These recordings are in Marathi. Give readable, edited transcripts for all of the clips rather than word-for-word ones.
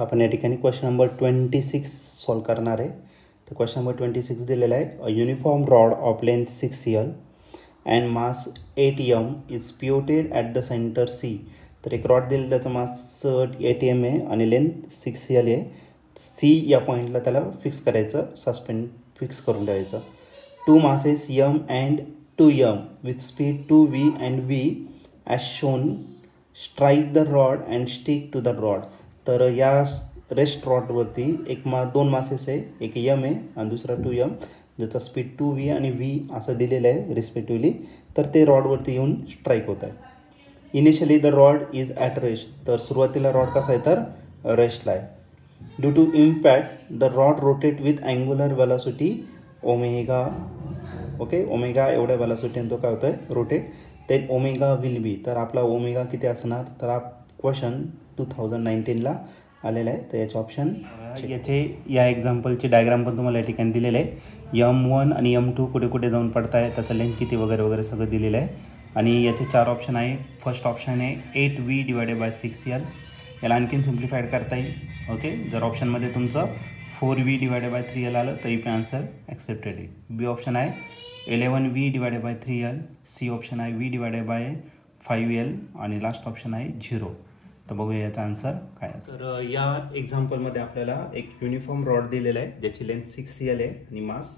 तर आपण या ठिकाणी क्वेश्चन नंबर 26 सॉल्व करणार आहे. तर क्वेश्चन नंबर 26 दिलेला आहे. A uniform rod of length 6 L and mass 8 m is pivoted at the centre C. तर एक रॉड दिलेला, त्याचा मास 8 m आहे आणि लेंथ 6 L आहे. C या पॉईंटला त्याला फिक्स करायचं, सस्पेंड फिक्स करून ठेवायचं. 2 masses m and 2m with speed 2v and v as shown strike the rod and stick to the rod. तर या रेस्ट रॉडवरती दोन मासेस आहे, एक m आहे आणि दुसरा 2m, ज्याचा स्पीड 2v आणि v असं दिलेलं आहे रिस्पेक्टिव्हली. तर ते रॉडवरती येऊन स्ट्राईक होत आहे. Initially the rod is at rest. तर सुरुवातीला रॉड कसा आहे तर रेस्टला आहे. Due to impact the rod rotate with angular velocity omega. Okay, omega एवढ्या वेलॉसिटीने तो काय होतं आहे रोटेट. ते ओमेगा विल बी. तर आपला ओमेगा किती असणार, तर हा क्वेश्चन 2019ला आलेला आहे. तर याचे ऑप्शन या एक्झाम्पलचे डायग्राम पण तुम्हाला या ठिकाणी दिलेलं आहे. M1 आणि M2 कुठे कुठे जाऊन पडत आहे, त्याचं लेंथ किती वगैरे वगैरे सगळं दिलेलं आहे. आणि याचे 4 ऑप्शन आहे. फर्स्ट ऑप्शन आहे 8v / 6L. याला आणखीन सिम्प्लिफाईड करता येईल. ओके, जर ऑप्शनमध्ये तुमचं 4v / 3L आलं तर यू कॅन आन्सर ॲक्सेप्टेड आहे. बी ऑप्शन आहे 11v / 3L. सी ऑप्शन आहे v / 5L आणि लास्ट ऑप्शन आहे 0. तर बघूया याचा आन्सर काय असेल. तर या एक्झाम्पलमध्ये आपल्याला एक युनिफॉर्म रॉड दिलेला आहे, ज्याची लेंथ 6L आहे आणि मास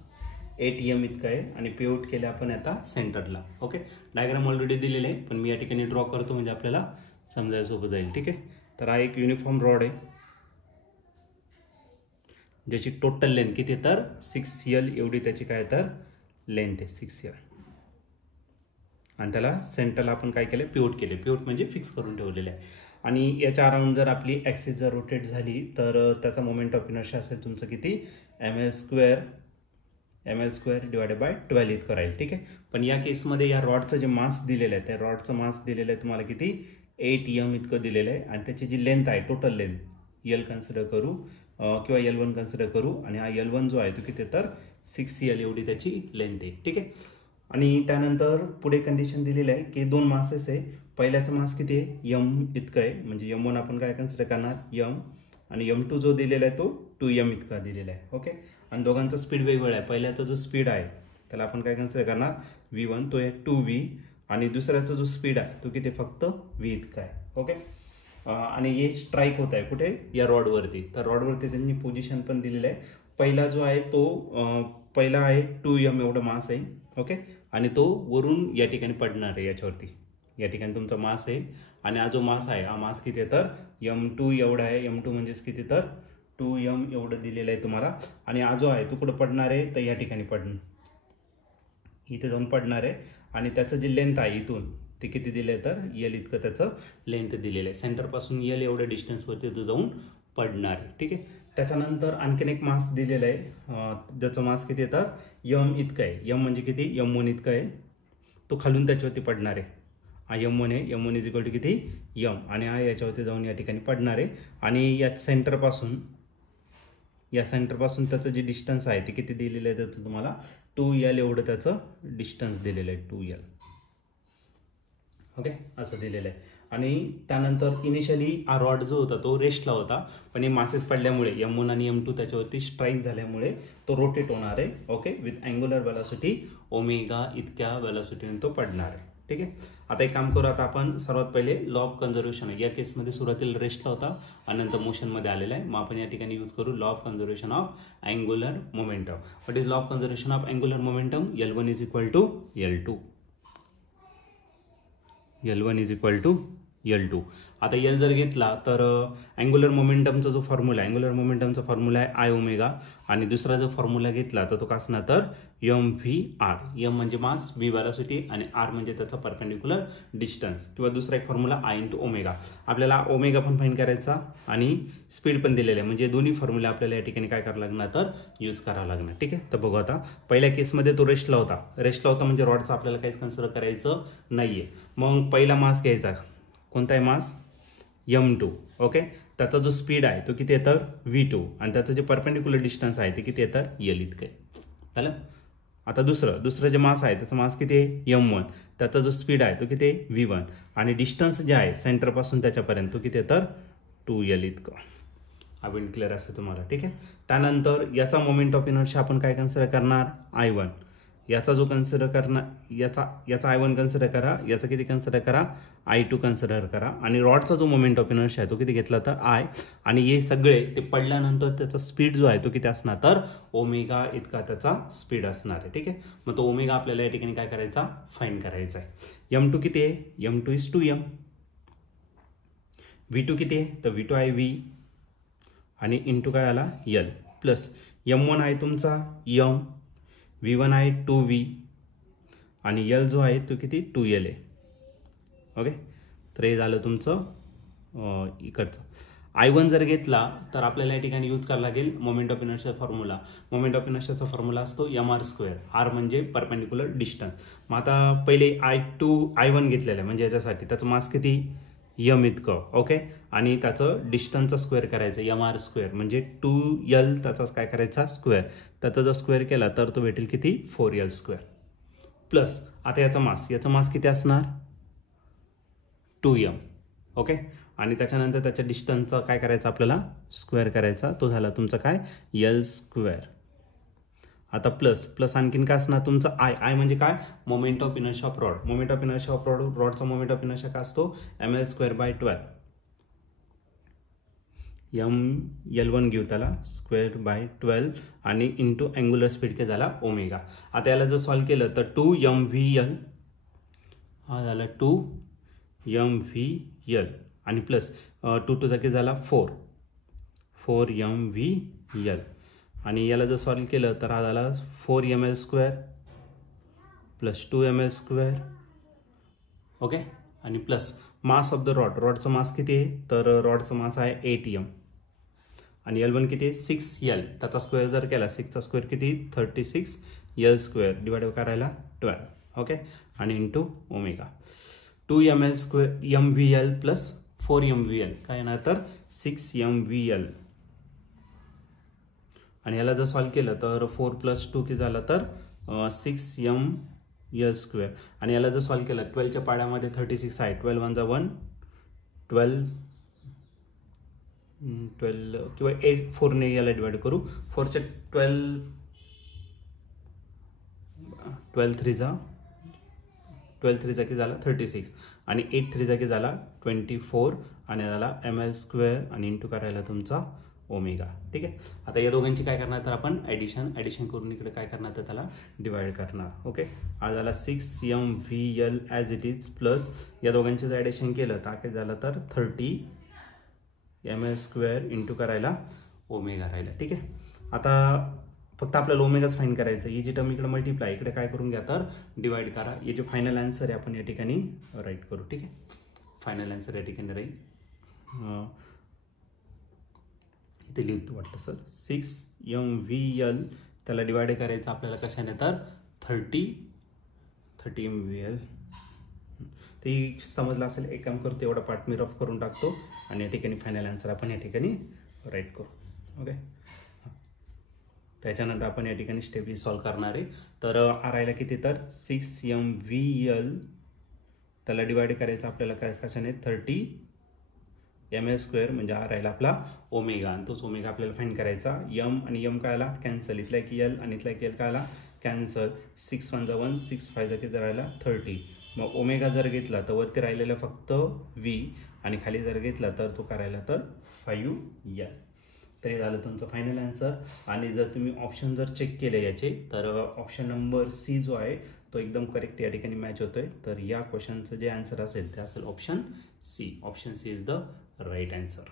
8 m इतकं आहे आणि पिवट केले आपण आता सेंटरला. ओके, डायग्राम ऑलरेडी दिलेले आहे, पण मी या ठिकाणी ड्रॉ करतो म्हणजे आपल्याला समजायला सोपं जाईल. ठीक आहे, तर हा एक युनिफॉर्म रॉड आहे, ज्याची टोटल लेंथ किती तर 6L एवढी त्याची काय तर लेंथ आहे 6L. आणि त्याला सेंटरला आपण काय केलं, पिवट केले. पिवट म्हणजे फिक्स करून ठेवलेले आहे. आणि याच्या अराउंड जर आपली ॲक्सिस जर रोटेट झाली तर त्याचा मोमेंट ऑफ इनर्शिया असेल तुमचं किती ml² / 12 इतकं राहील. ठीक आहे, पण या केसमध्ये या रॉडचं जे मास दिलेलं आहे, त्या रॉडचं मास दिलेलं आहे तुम्हाला किती 8 m इतकं दिलेलं आहे. आणि त्याची जी लेंथ आहे टोटल लेंथ L कन्सिडर करू किंवा L1 कन्सिडर करू. आणि हा L1 जो आहे तो किती तर 6L एवढी त्याची लेंथ आहे. ठीक आहे, आणि त्यानंतर पुढे कंडिशन दिलेलं आहे की 2 मासेस आहे. पहिल्याचं मास किती आहे m इतकं आहे, म्हणजे M1 आपण काय कन्सिडर करणार m, आणि M2 जो दिलेला आहे तो 2m इतका दिलेला आहे. ओके, आणि दोघांचा स्पीड वेगवेगळा आहे. पहिल्याचा जो स्पीड आहे त्याला आपण काय कन्सिडर करणार v1, तो आहे 2v, आणि दुसऱ्याचा जो स्पीड आहे तो किती फक्त v इतका आहे. ओके, आणि हे स्ट्राईक होत आहे कुठे या रॉडवरती. तर रॉडवरती त्यांनी पोझिशन पण दिलेलं आहे. पहिला जो आहे तो पहिला आहे 2m एवढा मास आहे. ओके, आणि तो वरून या ठिकाणी पडणार आहे याच्यावरती. या ठिकाणी तुमचा मास आहे आणि हा जो मास आहे हा मास किती आहे तर m2 एवढा आहे. m2 म्हणजेच किती तर 2m एवढं दिलेलं आहे तुम्हाला. आणि हा जो आहे तो कुठं पडणार आहे तर या ठिकाणी इथे जाऊन पडणार आहे. आणि त्याचं जे लेंथ आहे इथून ते किती दिलं आहे तर L इतकं त्याचं लेंथ दिलेलं आहे. सेंटरपासून L एवढ्या डिस्टन्सवरती तो जाऊन पडणार आहे. ठीक आहे, त्याच्यानंतर आणखीन एक मास दिलेला आहे, ज्याचं मास किती आहे तर m इतकं आहे. m म्हणजे किती m1 इतकं आहे. तो खालून त्याच्यावरती पडणार आहे. हा m1 आहे. m1 इज इक्वल टू किती m, आणि हा याच्यावरती जाऊन या ठिकाणी पडणार आहे. आणि या सेंटरपासून त्याचं जे डिस्टन्स आहे ते किती दिलेलं आहे तर तुम्हाला 2L एवढं त्याचं डिस्टन्स दिलेलं आहे 2L. ओके, असं दिलेलं आहे. आणि त्यानंतर इनिशियली हा रॉड जो होता तो रेस्टला होता, पण हे मासेस पडल्यामुळे M1 आणि M2 त्याच्यावरती स्ट्राईक झाल्यामुळे तो रोटेट होणार आहे. Okay, with angular velocity omega इतक्या वेलॉसिटीने तो पडणार आहे. ठीक आहे, आता एक काम करू. आता आपण सर्वात पहिले लॉ ऑफ कन्झर्वेशन आहे. या केसमध्ये सुरुवातीला रेस्टला होता आणि नंतर मोशनमध्ये आलेला आहे. मग आपण या ठिकाणी यूज करू law of conservation of angular momentum. What is law of conservation of angular momentum? L1 is equal to L2. L1 is equal to L2. आता L जर घेतला तर अँग्युलर मोमेंटमचा जो फॉर्म्युला आहे, अँग्युलर मोमेंटमचा फॉर्म्युला आहे I ओमेगा, आणि दुसरा जो फॉर्म्युला घेतला तर तो का असणार तर mvr. m म्हणजे मास, v वेलॉसिटी आणि r म्हणजे त्याचा परपेंडिक्युलर डिस्टन्स, किंवा दुसरा एक फॉर्म्युला I × ओमेगा. आपल्याला ओमेगा पण फाइंड करायचा आणि स्पीड पण दिलेलं आहे, म्हणजे दोन्ही फॉर्म्युला आपल्याला या ठिकाणी काय करावं लागणार तर यूज करावं लागणार. ठीक आहे, तर बघू. आता पहिल्या केसमध्ये तो रेस्टला होता म्हणजे रॉडचा आपल्याला काहीच कन्सिडर करायचं नाहीये. मग पहिला मास घ्यायचा, कोणता आहे मास m2. ओके, त्याचा जो स्पीड आहे तो किती आहे तर v2, आणि त्याचं जे परपेंडिक्युलर डिस्टन्स आहे ते किती आहे तर L इतकं आहे. झालं. आता दुसरं जे मास आहे त्याचा मास किती आहे m1, त्याचा जो स्पीड आहे तो किती आहे v1, आणि डिस्टन्स जे आहे सेंटरपासून त्याच्यापर्यंत तो किती आहे तर 2L इतकं. पॉईंट क्लिअर असेल तुम्हाला, ठीक आहे. त्यानंतर याचा मोमेंट ऑफ इनर्शिया आपण काय कन्सिडर करणार, I1. याचा जो कन्सिडर करणार, याचा I1 कन्सिडर करा, याचा किती कन्सिडर करा, I2 कन्सिडर करा. आणि रॉडचा जो मोमेंट ऑफ इनर्शिया आहे तो किती घेतला तर I. आणि हे सगळे ते पडल्यानंतर त्याचा स्पीड जो आहे तो किती असणार तर ओमेगा इतका त्याचा स्पीड असणार आहे, ठीक आहे. मग तो ओमेगा आपल्याला या ठिकाणी काय करायचा, फाइंड करायचा आहे. M2 किती आहे, M2 इज 2M. V2 किती आहे तर V2 आहे V आणि इंटू काय आला L प्लस M1 आहे तुमचा M, V1 आहे 2V आणि L जो आहे तो किती 2L आहे. ओके, तर हे झालं तुमचं इकडचं. I1 जर घेतला तर आपल्याला या ठिकाणी यूज करायला लागेल moment of inertia formula. Moment of इनर्शियाचा फॉर्म्युला असतो mr². r म्हणजे परपेंडिक्युलर डिस्टन्स. मग आता पहिले I1 घेतलेलं आहे म्हणजे याच्यासाठी त्याचं मास किती m इतकं, ओके. आणि त्याचं डिस्टन्सचा स्क्वेअर करायचं mr² म्हणजे 2L त्याचाच काय करायचा स्क्वेअर. त्याचा जर स्क्वेअर केला तर तो भेटेल किती 4L² प्लस आता याचा मास किती असणार 2m, ओके. आणि त्याच्यानंतर त्याच्या डिस्टन्सचा काय करायचा आपल्याला स्क्वेअर करायचा, तो झाला तुमचा काय L². आता प्लस आणखीन काय असणार तुमचं I म्हणजे काय moment of inertia of rod. Moment of inertia of रॉडचा मोमेंट ऑफ इनर्शिया काय असतो ml²/12. L1 घेऊ त्याला ²/12 आणि इंटू अँग्युलर स्पीड काय झाला ओमेगा. आता याला जर सॉल्व्ह केलं तर 2mvl हा झाला 2mvl आणि प्लस 2 2 किती झाला 4mvl आणि याला जर सॉल्व्ह केलं तर हा झाला 4ml² प्लस 2ml², ओके. आणि प्लस मास ऑफ द रॉडचं मास किती आहे तर रॉडचं मास आहे 8m आणि L1 किती आहे 6L. त्याचा स्क्वेअर जर केला 6चा स्क्वेअर किती 36L² डिवाइड करायला 12, ओके. आणि into omega 2ml² plus 4mvl काय येणार तर 6mvl आणि याला जर सॉल्व्ह केलं तर 4 + 2 किती झालं तर 6ml² आणि याला जर सॉल्व्ह केलं 12च्या पाड्यामध्ये 36 आहे, 12 1 = 1, 12 किंवा 8 4 ने याला डिवाइड करू. 4च्या 12 3 किती झाला 36 आणि 8 3 किती झाला 24 आणि याला ml² आणि इंटू करायला तुमचा ओमेगा, ठीक आहे. आता या दोघांची काय करणार तर आपण ॲडिशन करून इकडे काय करणार तर त्याला डिवाइड करणार, ओके. हा झाला 6mvl as it is plus या दोघांचं जर ॲडिशन केलं तर काय झालं तर 30ml² इंटू करायला ओमेगा राहिला, ठीक आहे. आता फक्त आपल्याला ओमेगाच फाईन करायचं. ही जी टर्म इकडे मल्टिप्लाय इकडे काय करून घ्या तर डिवाइड करा. हे जे फायनल आन्सर आहे आपण या ठिकाणी राईट करू, ठीक आहे. फायनल आन्सर या ठिकाणी राहील इथे लिहितो वाटतं सर 6mvl त्याला डिवाइड करायचं आपल्याला कशाने तर 30mvl. ते समजलं असेल, एक काम करतो एवढा पार्ट मी रफ करून टाकतो आणि या ठिकाणी फायनल आन्सर आपण या ठिकाणी राईट करू, ओके. त्याच्यानंतर आपण या ठिकाणी स्टेपली सॉल्व्ह करणार आहे. तर राहिला किती तर 6mvl त्याला डिवाइड करायचं आपल्याला काय कशाने 30ml² म्हणजे हा राहिला आपला ओमेगा आणि तोच ओमेगा आपल्याला फाइंड करायचा. m आणि m काय आला कॅन्सल, इथला की L आणि इथला की L काय आला कॅन्सल. 6 1 = 1, 6 5 किती राहिला 30. मग ओमेगा जर घेतला तर वरती राहिलेला फक्त v आणि खाली जर घेतला तर तो करायला तर 5L. तर हे झालं तुमचं फायनल आन्सर. आणि जर तुम्ही ऑप्शन जर चेक केले याचे तर ऑप्शन नंबर C जो आहे तो एकदम करेक्ट या ठिकाणी मॅच होतोय. तर या क्वेश्चनचं जे आन्सर असेल ते असेल option C. Option C is the right answer.